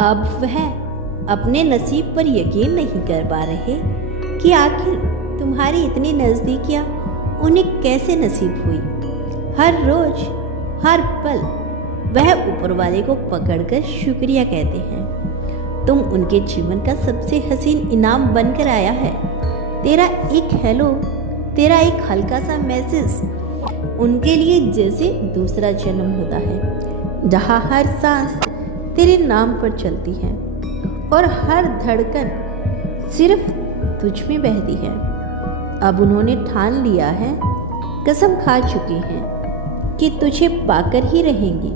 अब वह अपने नसीब पर यकीन नहीं कर पा रहे कि आखिर तुम्हारी इतनी नज़दीकियाँ उन्हें कैसे नसीब हुई। हर रोज हर पल वह ऊपर वाले को पकड़कर शुक्रिया कहते हैं। तुम उनके जीवन का सबसे हसीन इनाम बनकर आया है। तेरा एक हेलो, तेरा एक हल्का सा मैसेज उनके लिए जैसे दूसरा जन्म होता है, जहाँ हर सांस तेरे नाम पर चलती है और हर धड़कन सिर्फ तुझ में बहती है। अब उन्होंने ठान लिया है, कसम खा चुकी हैं कि तुझे पाकर ही रहेंगी।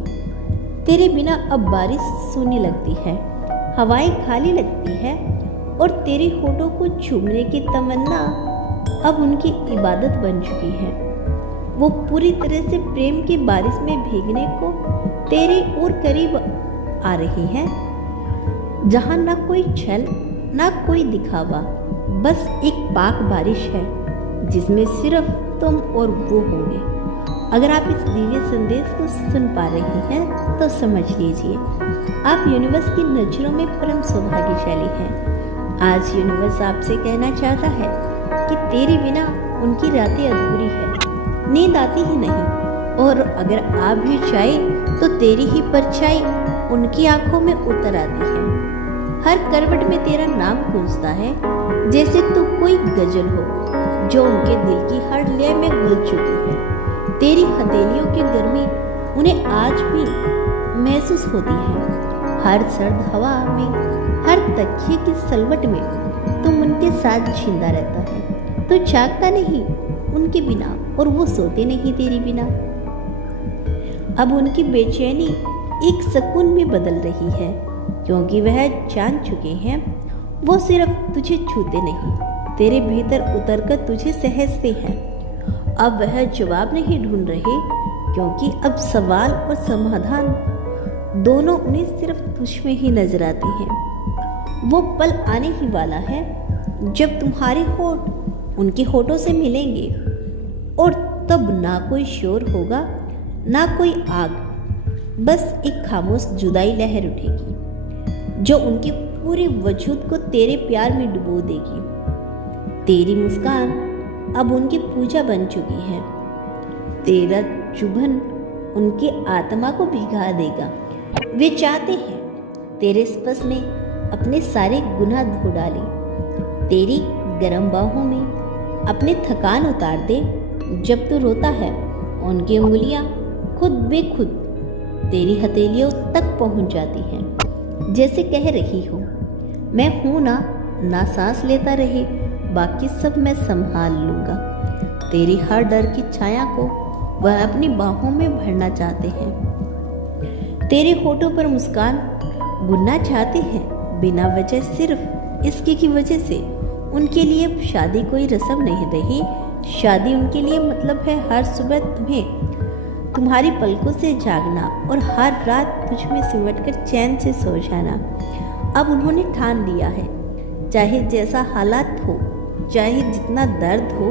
तेरे बिना अब बारिश सूनी लगती है, हवाएं खाली लगती है और तेरे होठों को चूमने की तमन्ना अब उनकी इबादत बन चुकी है। वो पूरी तरह से प्रेम की बारिश में भीगने को तेरे और करीब आ रही है, जहाँ ना कोई छल ना कोई दिखावा, बस एक पाक बारिश है जिसमें सिर्फ तुम और वो होंगे। अगर आप इस दिव्य संदेश को सुन पा रही हैं तो समझ लीजिए आप यूनिवर्स की नज़रों में परम सौभाग्यशाली हैं। आज यूनिवर्स आपसे कहना चाहता है कि तेरे बिना उनकी रातें अधूरी है, नींद आती ही नहीं, और अगर आप भी चाहे तो तेरी ही परछाई उनकी आंखों में उतर आती है। हर करवट में तेरा नाम गूंजता है, जैसे तू कोई गजल हो जो उनके दिल की हर लय में घुल चुकी है। तेरी हथेलियों की गर्मी उन्हें आज भी महसूस होती है। हर सर्द हवा में, हर तकिए की सलवट में तुम उनके साथ जिंदा रहता है। तू जागता नहीं उनके बिना और वो सोते नहीं तेरे बिना। अब उनकी बेचैनी एक सुकून में बदल रही है, क्योंकि वह जान चुके हैं वो सिर्फ तुझे छूते नहीं, तेरे भीतर उतरकर तुझे सहजते हैं। अब वह जवाब नहीं ढूंढ रहे, क्योंकि अब सवाल और समाधान दोनों उन्हें सिर्फ तुझ में ही नजर आते हैं। वो पल आने ही वाला है जब तुम्हारे होठ उनके होठों से मिलेंगे, और तब ना कोई शोर होगा ना कोई आग, बस एक खामोश जुदाई लहर उठेगी जो उनके पूरे वजूद को तेरे प्यार में डुबो देगी। तेरी मुस्कान अब उनकी पूजा बन चुकी है, तेरा चुभन उनकी आत्मा को भिगा देगा। वे चाहते हैं तेरे स्पर्श में अपने सारे गुनाह धो डाले, तेरी गर्म बाहों में अपने थकान उतार दे। जब तू रोता है उनकी उंगलियां खुद बेखुद तेरी हथेलियों तक पहुंच जाती हैं, जैसे कह रही हो मैं हूं ना सांस लेता रहे, बाकी सब मैं संभाल लूंगा। तेरी हर डर की छाया को वह अपनी बाहों में भरना चाहते हैं, तेरे होठों पर मुस्कान बुनना चाहते हैं बिना वजह, सिर्फ इसकी की वजह से। उनके लिए अब शादी कोई रस्म नहीं रही, शादी उनके लिए मतलब है हर सुबह तुम्हारी पलकों से जागना और हर रात तुझ में सिमटकर चैन से सो जाना। अब उन्होंने ठान लिया है, चाहे जैसा हालात हो, चाहे जितना दर्द हो,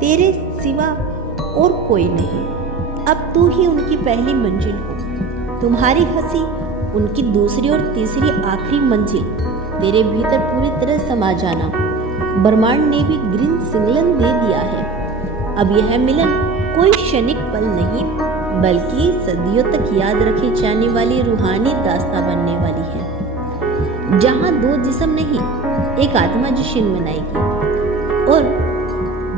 तेरे सिवा और कोई नहीं। अब तू ही उनकी पहली मंजिल हो, तुम्हारी हंसी उनकी दूसरी और तीसरी आखिरी मंजिल। तेरे भीतर पूरी तरह समा जाना ब्रह्मांड ने भी ग्रीन सिग्नल दे दिया है। अब यह मिलन कोई क्षणिक पल नहीं, बल्कि सदियों तक याद रखी जाने वाली रूहानी दास्तां बनने वाली है, जहां दो जिस्म नहीं एक आत्मा जश्न मनाएगी। और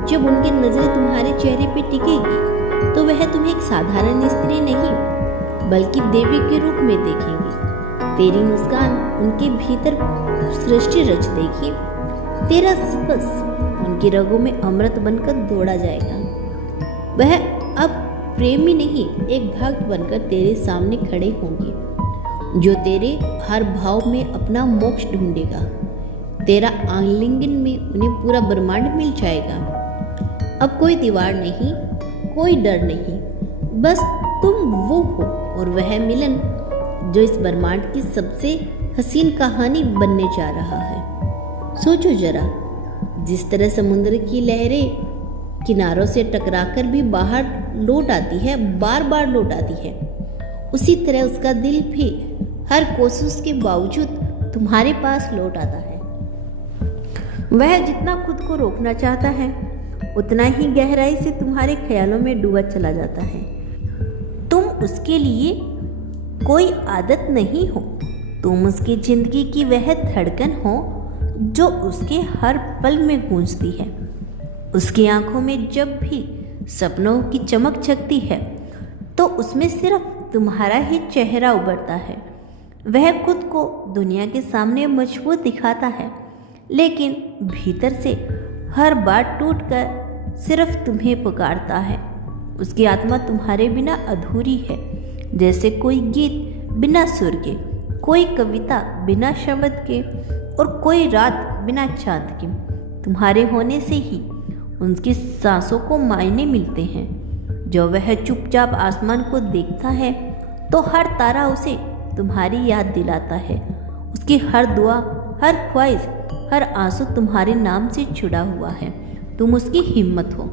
जब उनकी नजरें तुम्हारे चेहरे पे टिकेगी तो वह तुम्हें एक साधारण स्त्री नहीं बल्कि देवी के रूप में देखेंगी। तेरी मुस्कान उनके भीतर सृष्टि रच देगी, तेरा स्पर्श उनकी रगों में अमृत बनकर दौड़ा जाएगा। वह अब प्रेमी नहीं एक भक्त बनकर तेरे सामने खड़े होंगे, जो तेरे हर भाव में अपना मोक्ष ढूंढेगा। तेरा आलिंगन में उन्हें पूरा ब्रह्मांड मिल जाएगा। अब कोई दीवार नहीं, कोई डर नहीं, बस तुम वो हो और वह मिलन जो इस ब्रह्मांड की सबसे हसीन कहानी बनने जा रहा है। सोचो जरा, जिस तरह समुद्र की लहरें किनारों से टकराकर भी बाहर लौट आती है, बार बार लौट आती है, उसी तरह उसका दिल भी हर कोशिश के बावजूद तुम्हारे पास लौट आता है। वह जितना खुद को रोकना चाहता है उतना ही गहराई से तुम्हारे ख्यालों में डूबा चला जाता है। तुम उसके लिए कोई आदत नहीं हो, तुम उसकी जिंदगी की वह धड़कन हो जो उसके हर पल में गूंजती है। उसकी आंखों में जब भी सपनों की चमक झलकती है तो उसमें सिर्फ तुम्हारा ही चेहरा उभरता है। वह खुद को दुनिया के सामने मजबूत दिखाता है, लेकिन भीतर से हर बार टूटकर सिर्फ तुम्हें पुकारता है। उसकी आत्मा तुम्हारे बिना अधूरी है, जैसे कोई गीत बिना सुर के, कोई कविता बिना शब्द के और कोई रात बिना चांद के। तुम्हारे होने से ही उनकी सांसों को मायने मिलते हैं। जब वह चुपचाप आसमान को देखता है तो हर तारा उसे तुम्हारी याद दिलाता है। उसकी हर दुआ, हर ख्वाहिश, हर आंसू तुम्हारे नाम से जुड़ा हुआ है। तुम उसकी हिम्मत हो।